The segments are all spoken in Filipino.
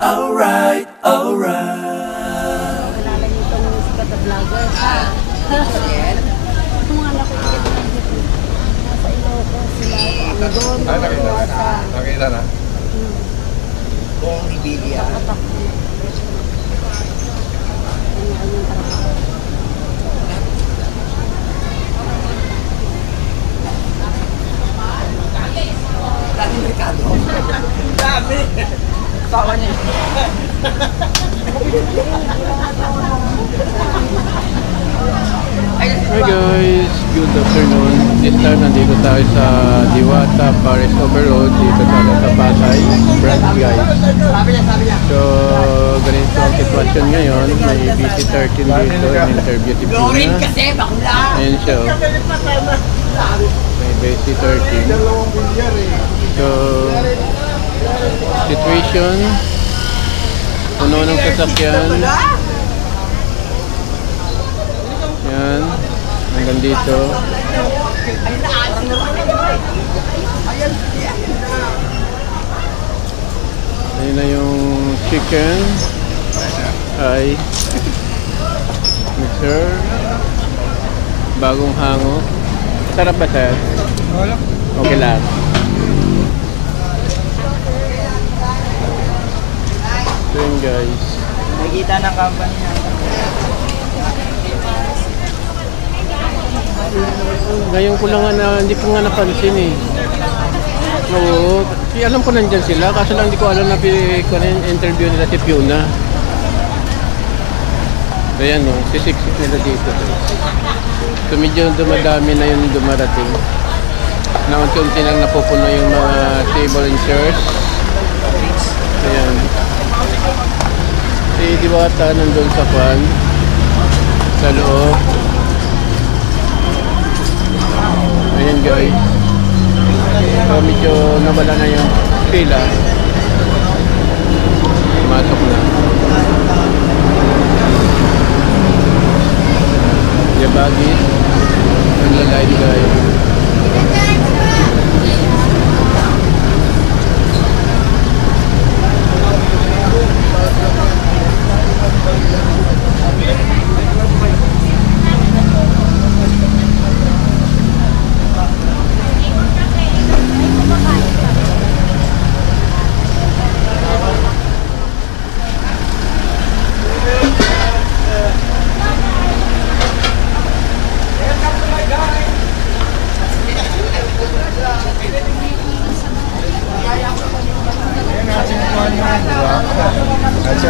alright, alright. Kilala niyo itong sikat na vlogger, ha? Ito mga nakikita na dito. Nasa Ilocos sila. Doon, Nakita na? Kung Rebilla. Daming Ricardo. Dami. Sawa niya. Hi guys, good afternoon. This time nandito tayo sa Diwata Paris Overload dito sa Pasay branch guys. So ganito ang sitwasyon ngayon. May BC13 dito, in-interview si Puna. Ayan siya. May BC13. So situation, puno ng sasakyan. Yan, hanggang dito. Ayun na yung chicken. Ay mixer. Bagong hango. Sarap ba sir? Okay lang. So yun guys. Nakikita ng company niya. Ngayon ko lang na hindi ko nga napansin eh. Oo, alam ko nandyan sila kaso lang hindi ko alam na interview nila si Puna. Ayan o, sisiksik nila dito. So medyo dumadami na yung dumarating. Naunti-unti lang napupuno yung mga table and chairs. Ayan. Si Diwata nandun sa kwan, sa loob. Ayan guys. So medyo nawala na yung pila. Masok na. Yung bagis. Ang lalay guys.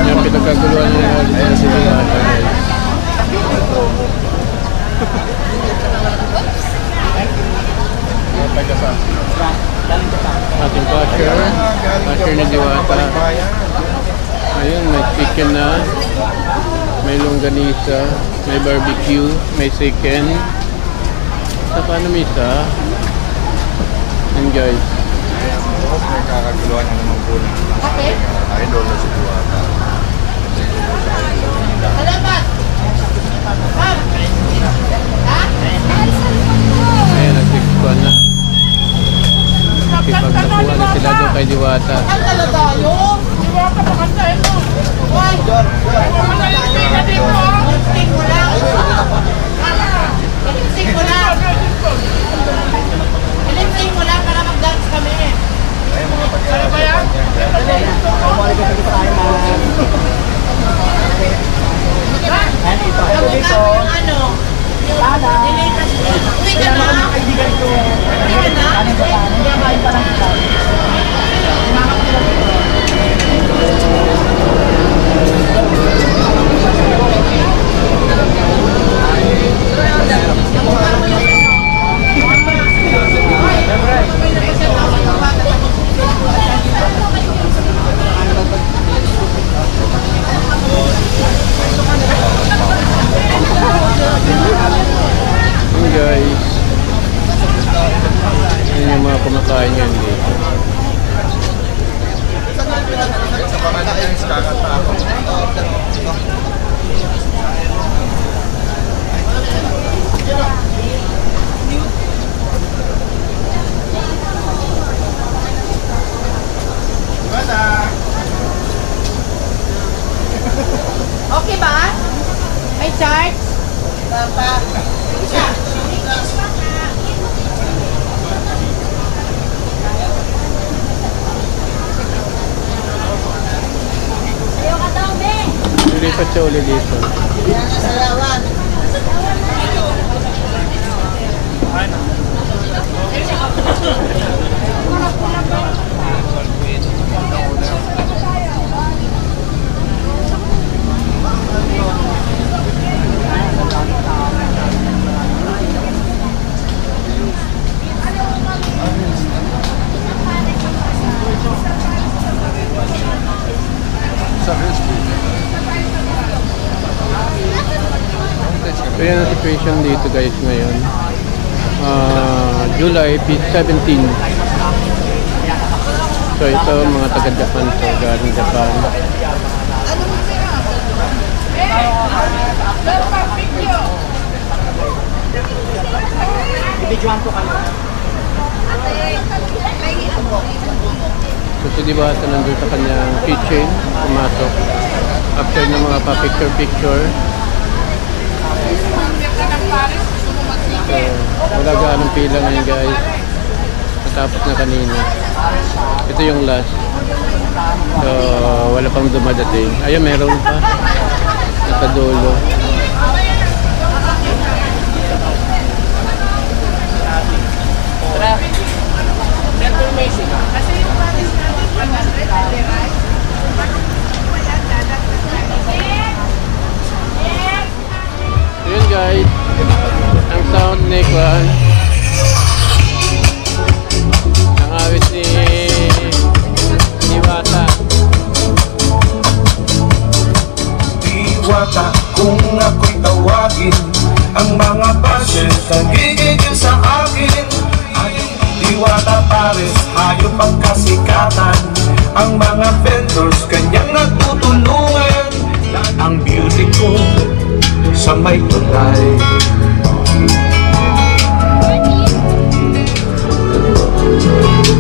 Yung pinagkaguluhan nila dito sa Diwata guys. Ating cashier ni Diwata. Ayun, may chicken na, may longganisa, may barbecue, may chicken. Sa paano may isa? Yan guys. May kakaguluhan na naman po na idol na si Diwata. Salamat! Ayan, nag-6-1 na. Pagkakuha na sila doon kay Diwata. Ang talaga yun! Diwata, pakantahin mo! Uy! Ilising mo lang! Ilising mo lang! Ilising mo lang para mag-dance kami! Ano ba yan? Yung ano? Uwi ka na? Uwi ka na? Yun guys. Yun yung mga kumakain yan dito. Chart? Lilipat siya ulit dito. So yan ang situation dito guys ngayon. July 17. So ito mga taga Japan to, galing Japan. So si Diwata nandun sa kanyang kitchen, pumasok. After ng mga pa-picture-picture. So, wala gaanong pila ngayon guys. Natapos na kanina. Ito yung last. So, wala pang dumadating. Ayun, meron pa. Nasa dulo. Yun guys, ang sound ni Kwan, ang awit ni Diwata. Diwata, kung ako'y tawagin, ang mga bashers nagigigil sa akin. Diwata pares, hayop ang kasikatan, ang mga vendors kanyang nagtutulungan. Ang beauty ko sa may tulay,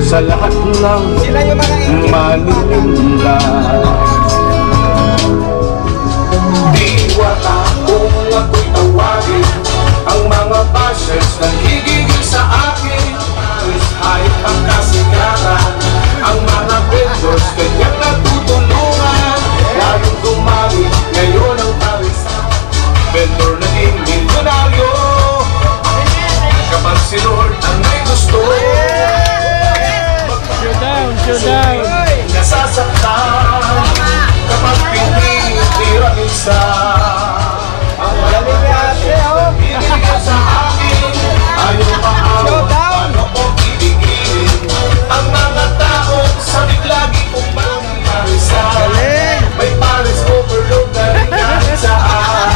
sa lahat ng maninila. Diwata, kung ako'y tawagin, ang mga bashers nagigigil sa akin. Paris, hayop ang kasikatan, ang mga vendors kanyang natutulungan. Layong dumami, ngayon ang Paris vendor naging milyonaryo. Kapag si Lord ang may gusto, Showdown! Nasasaktan kapag pinitira isa. Ang malamig na sa akin, ayaw maawa, paano ko ibigin ang mga tao sa biglagi kong mga parisan. May Paris overload na rin kahit saan.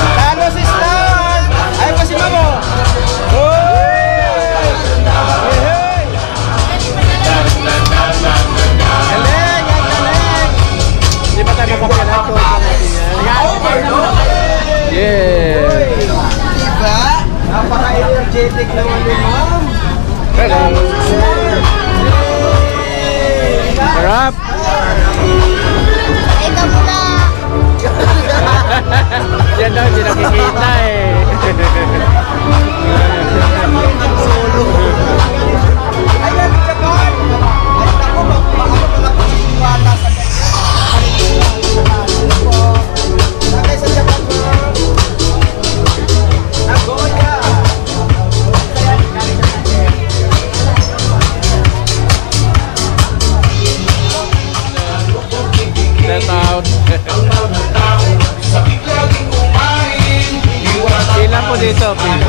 Talo si Stan! Ayaw pa si Mamo! Hindi pa tayo makapilato. Yeah! Diba? Napaka-energetic naman ni Ma'am. Sarap! Ikaw muna. Yan daw, hindi nakikita eh. Ayan, Japan! Ay, naku, magpapalaki sa Sagay sa Japan, Ma'am. Nagoya! Set out. Pila po dito, pila.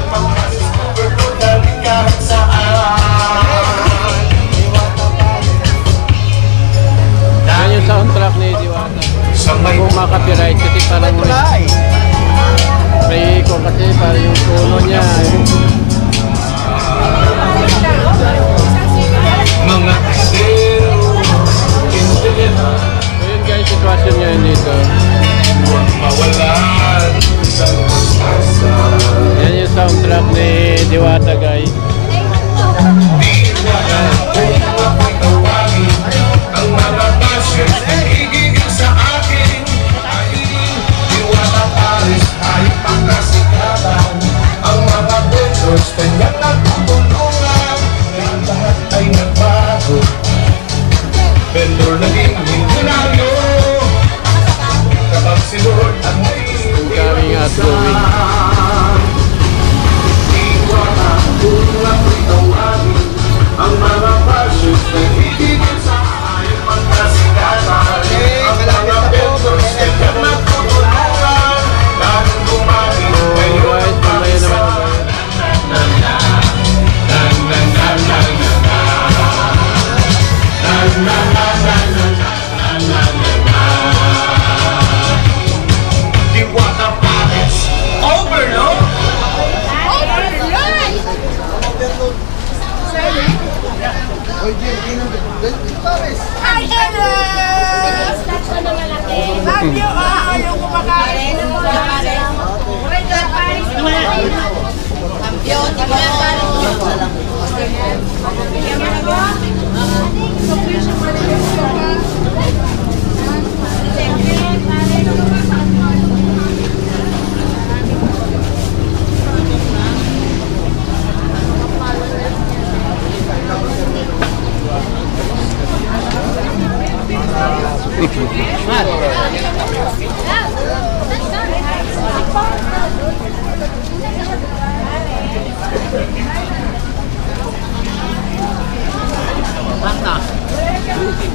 you. Ayaw kumakain.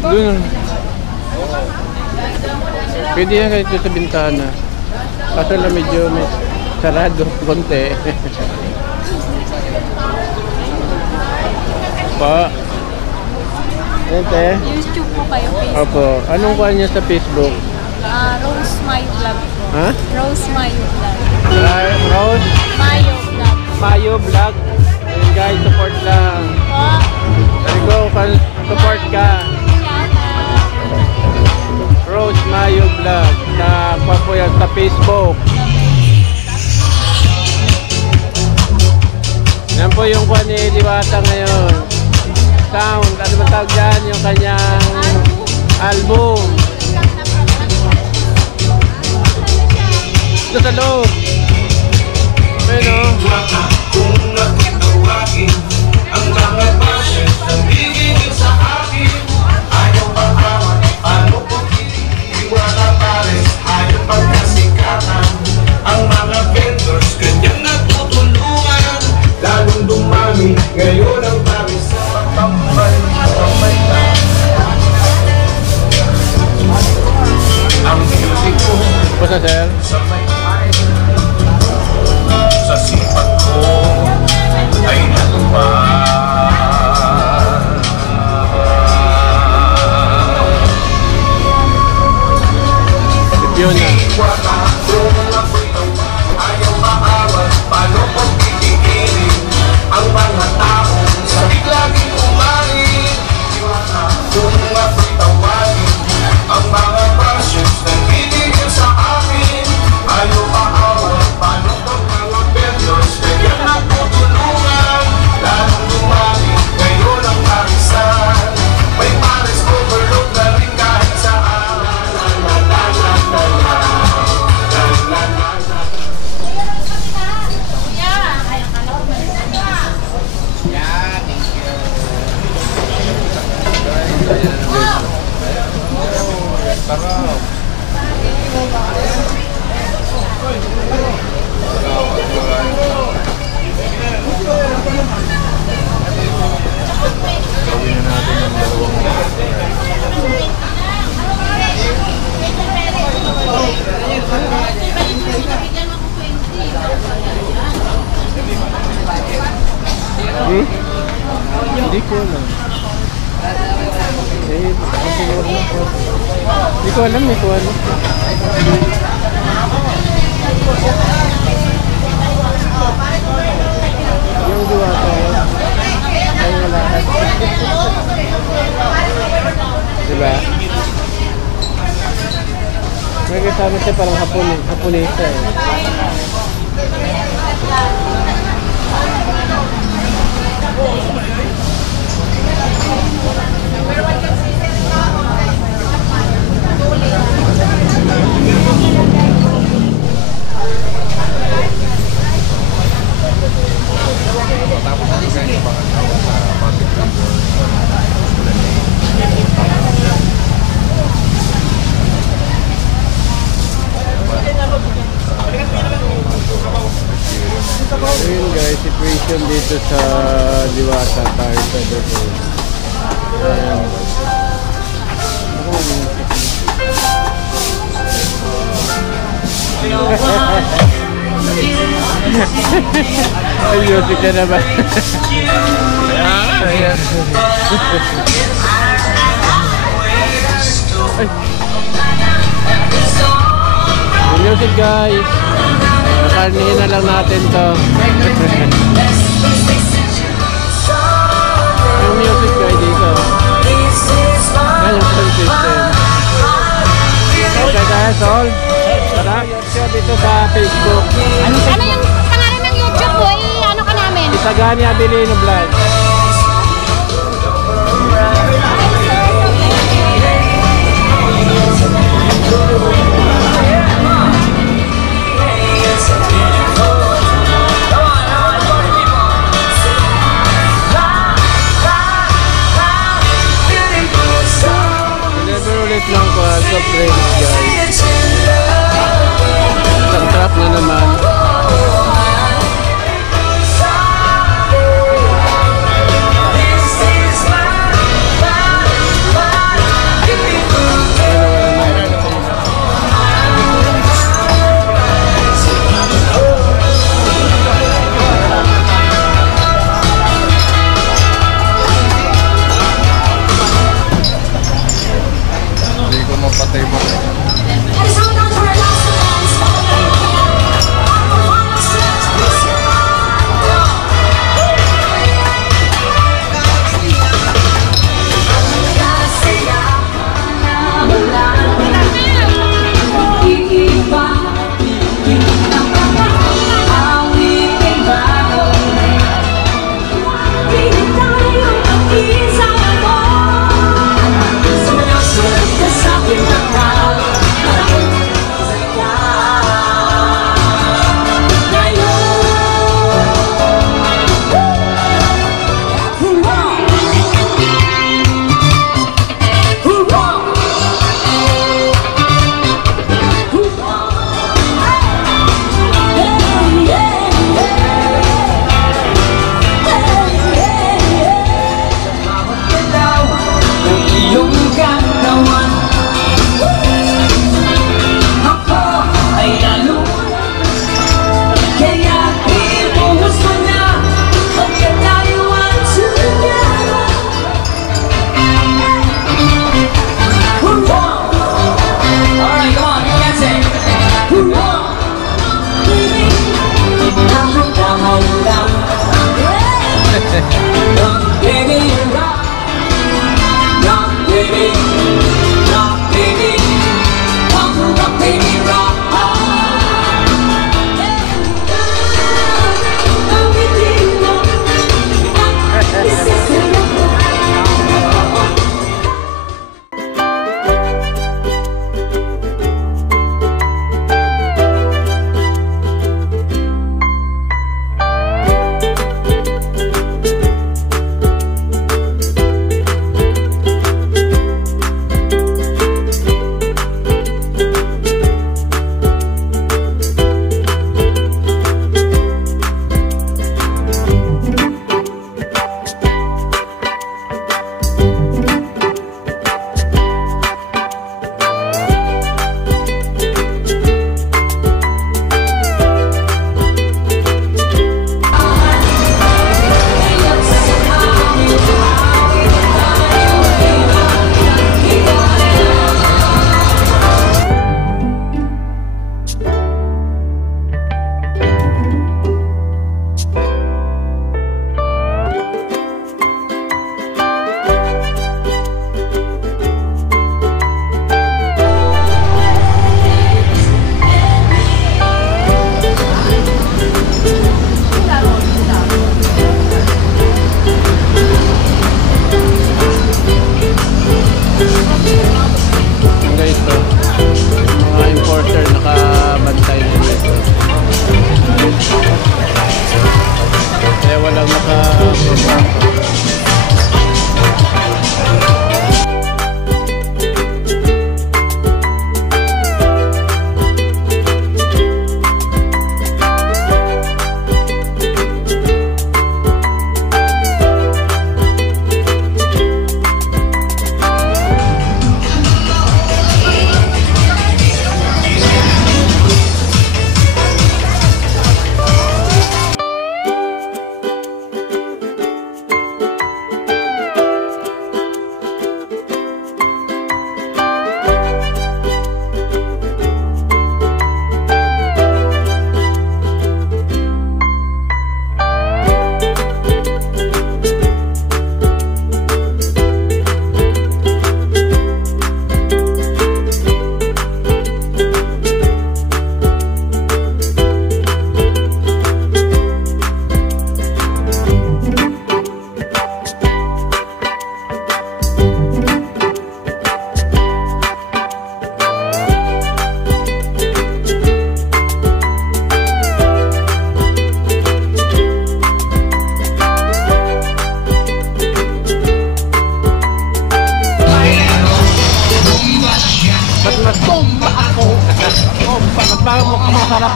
Doon. Pwede yan kahit sa bintana. Kaso lang medyo may sarado konti. Pa. Ente. YouTube po kayo, Facebook. Opo. Anong kuha niya sa Facebook? Rose Mayo Vlog po. Ha? Rose Mayo Vlog. Rose Mayo Vlog. Mayo Vlog. Ayun guys, support lang. Po. There you go, support ka. Rose Mayo Vlog. Na kuha po yan sa Facebook. Yan po yung kuha ni Diwata ngayon. Sound, ano ba tawag dyan? Yung kanyang album. Ito sa loob. Bueno. Kung nakitawagin ang mga passion ang bigigil sa akin, ayaw pagkawan, paano po iwala pares, ayaw pagkasikatan. Ang mga vendors kanyang natutulungan, lalong dumami ngayon ang pares sa pagtambay na. Ang music ko Basta sir. sa may sa sipag ko ay natupad. Yun na. Wala kung ako'y ayaw maawat, paano kung titigirin ang mga taong sabik laging kumain. Wala kung ako'y tawagin ang mga passions na binigyan sa akin. Ayaw maawat, paano kung mga vendors kanyang natutulungan, lalong dumami ngayon ang parisan. May pares overload na rin kahit saan. Gawin na natin ng dalawang Hindi ko alam. Ang sinuot lang po. Hindi ko alam, hindi ko alam. Yung Diwata yun. Ay lahat. Diba? May kasama siya parang Haponesa eh. tapos hindi kayo pangatawag sa public Ayun guys, situation dito sa Diwata tayo sa Dugo. Ayan. Ay, music na naman. Ayan. Ay. Yung music guys. Karnihin na lang natin to. Yung music guys dito. Ayan yung sound system. Okay guys, so ito sa Facebook. Ano yung pangalan ng YouTube mo? Ano ka namin? Isagani Abilino Vlog. Deliver ulit ng soft drinks, guys. Isang trap na naman. Hindi ko mapatay mo.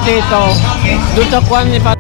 dito. Doon sa kwan ni Pat.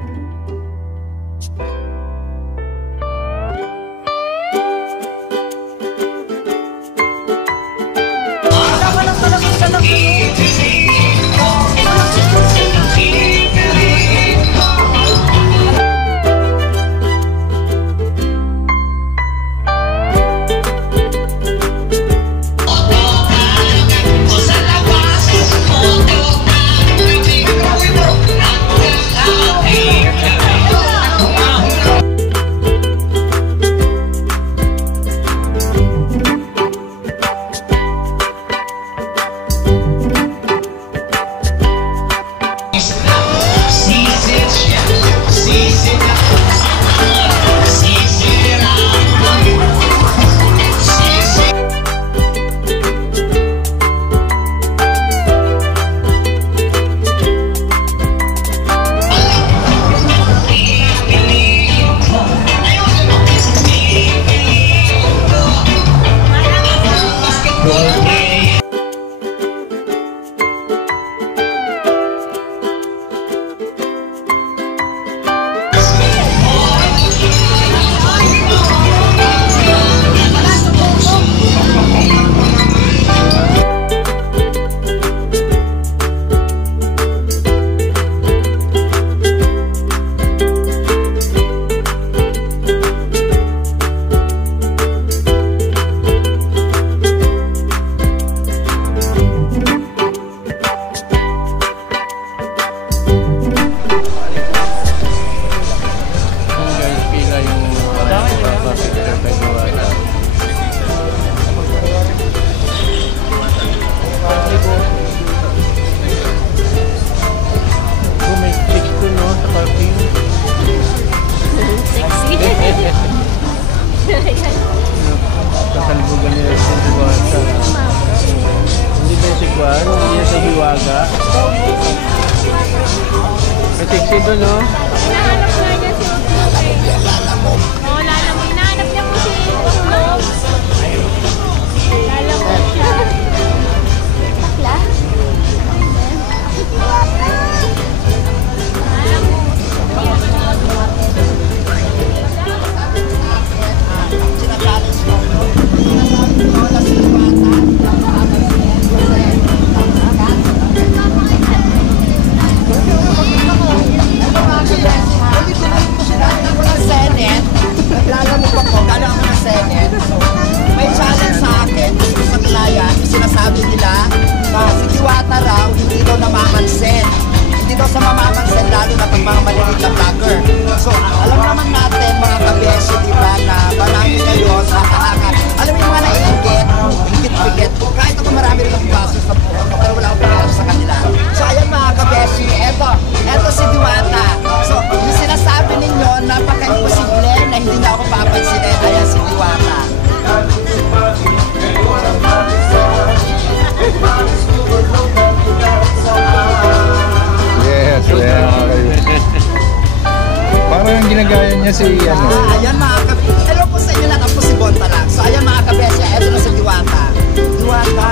Kasalbugan nila sa Diwata. Hindi ba si Kwan? Hindi sa Hiwaga. May tiksi doon, no? Hinahanap nga niya si Utlog. Oo, lala mo. Hinahanap niya po si Utlog. Lala mo siya. Bakla? Alam mo. Naglalaro mo ba ko? Gano'n ako ng Senate. May challenge sa akin. Sa Palayan, sinasabi nila na si Diwata raw hindi daw namamansin. Hindi daw sa mamamansin lalo na pag mga malilit na vlogger. So, alam naman natin mga kabesi, di ba, na marami ngayon nakakaangat. Alam mo yung mga naiingit, ingit-ingit. Kahit ako marami rin akong baso sa buhok, pero wala akong pagkakas sa kanila. So, ayan mga kabesi, eto si Diwata. So, yung sinasabi ninyo, napaka-imposible na hindi na ako papansinin. Ayan si Diwata. Yes, parang ang ginagaya niya si ano. Ayan mga kabesi. Hello po sa inyo lahat. Ako si Bonta lang. So, ayan mga kabesi. Eto na si Diwata. Diwata,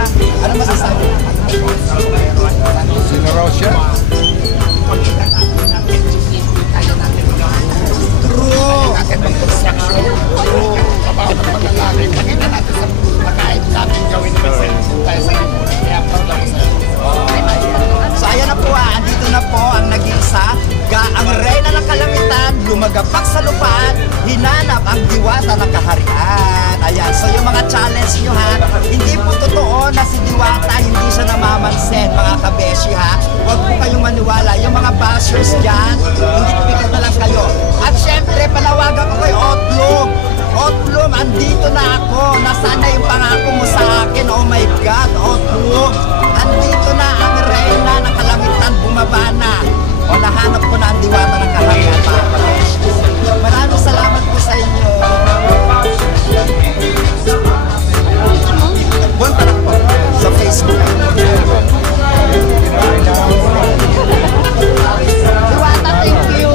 ano masasabi? Sino raw siya? True. So ayan na po andito na po ang nag-iisa, ang reyna ng kalamitan, lumagapak sa lupaan, hinanap ang Diwata ng kaharian. Ayan, so yung mga challenge nyo ha, hindi po totoo na si Diwata hindi siya namamansin mga kabeshi ha. Huwag po kayong maniwala, yung mga bashers dyan, hindi pikat na lang kayo. At syempre, panawagan ko kay Otlog. Otlog, andito na ako. Nasaan na yung pangako mo sa akin? Oh my God, Otlog. Andito na ang reyna ng kalamitan, bumaba na. O nahanap ko na ang Diwata ng kaharian mga kabeshi. Maraming salamat po sa inyo. Buwan pa lang po sa Facebook. Diwata, thank you.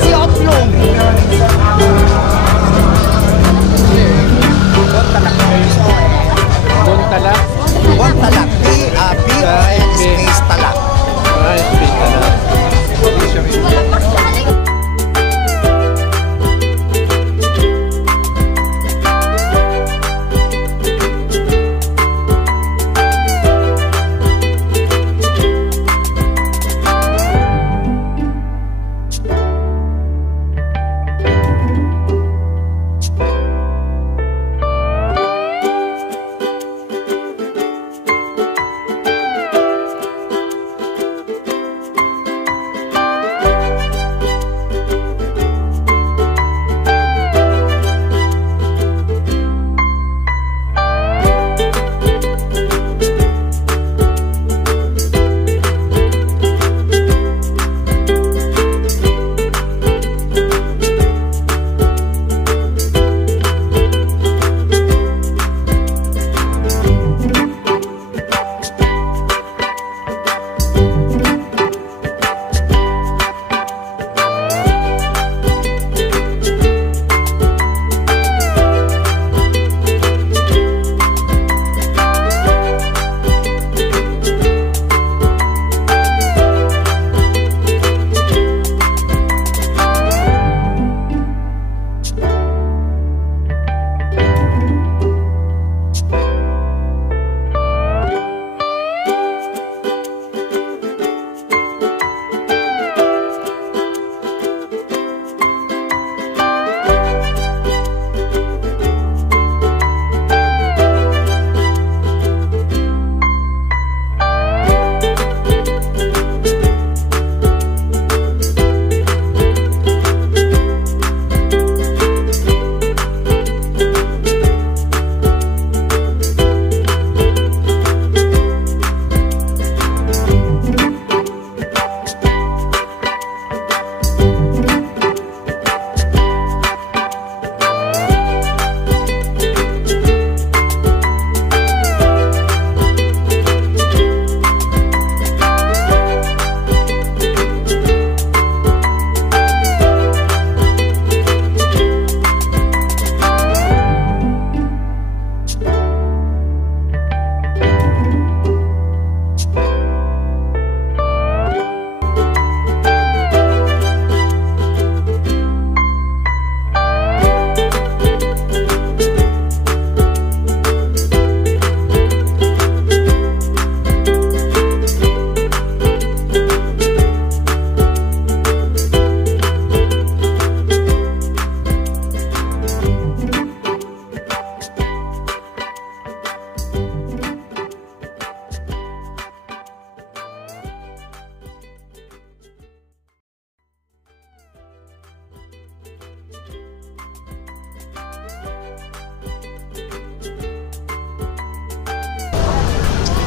Si Otlog.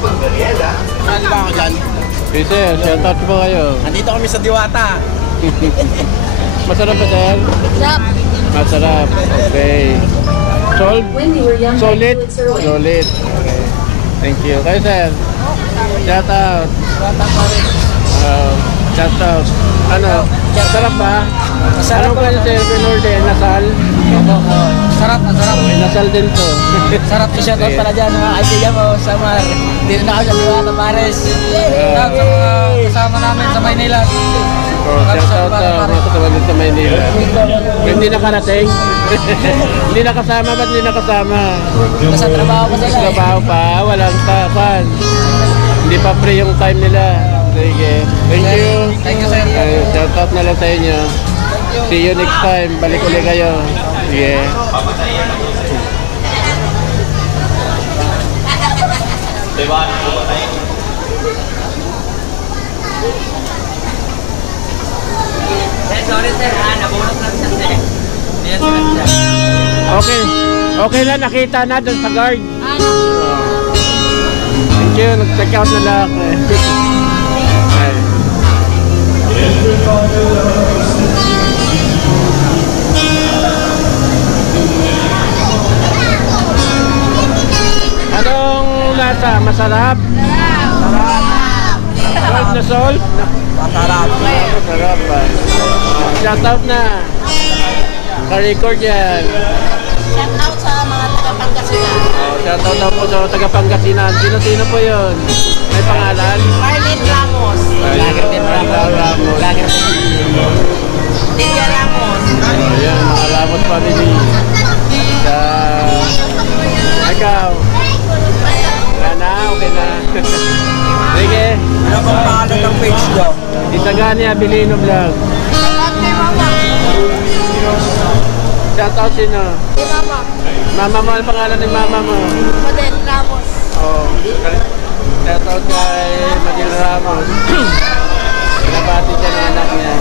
Ano ba ako dyan? Hey sir, shoutout po kayo. Nandito kami sa Diwata. Masarap ba sir? Masarap. Okay. Solid? Solid? Solid. Okay. Thank you. Kayo sir? Shoutout. Shoutout. Ano? Masarap ba? Masarap ba sir? Pinorder? Nasal? Sarap, masarap. May nasal din to. Sarap i-shoutout pala dyan mga kaibigan mo sa mga dito na ako sa Diwata Pares. Sa mga kasama namin sa Maynila. Shoutout sa mga kasama din sa Maynila. Hindi nakarating? Hindi nakasama, ba't hindi nakasama? Nasa trabaho pa sila. Trabaho pa, walang fan. Hindi pa free yung time nila. Sige. Thank you. Thank you, sir. Shoutout na lang sa inyo. See you next time. Balik ulit kayo. Sige. Sorry sir, nabunot lang siya sir. Okay. Okay lang, nakita na doon sa guard. Thank you. Nag-check out na lang. Ay. Anong lasa? Masarap? Salt na salt? Masarap. Masarap ba? Shoutout na. Ka-record yan. Shout out sa mga taga-Pangasinan. Shoutout na po sa taga-Pangasinan. Sino-sino po yun? May pangalan? Marlene Ramos. Lager din Ramos. Lager din. Lydia Ramos. Ayan, mga Ramos family. Sa... Ikaw. Wala na, okay na. Sige. Ano bang pangalan ng page nyo? Itagani Abilino Vlog. Shoutout sino? Mama. Mama mo, ang pangalan ng mama mo? Madel Ramos. Oo. Shoutout kay Madil Ramos. Nabati siya ng anak niya.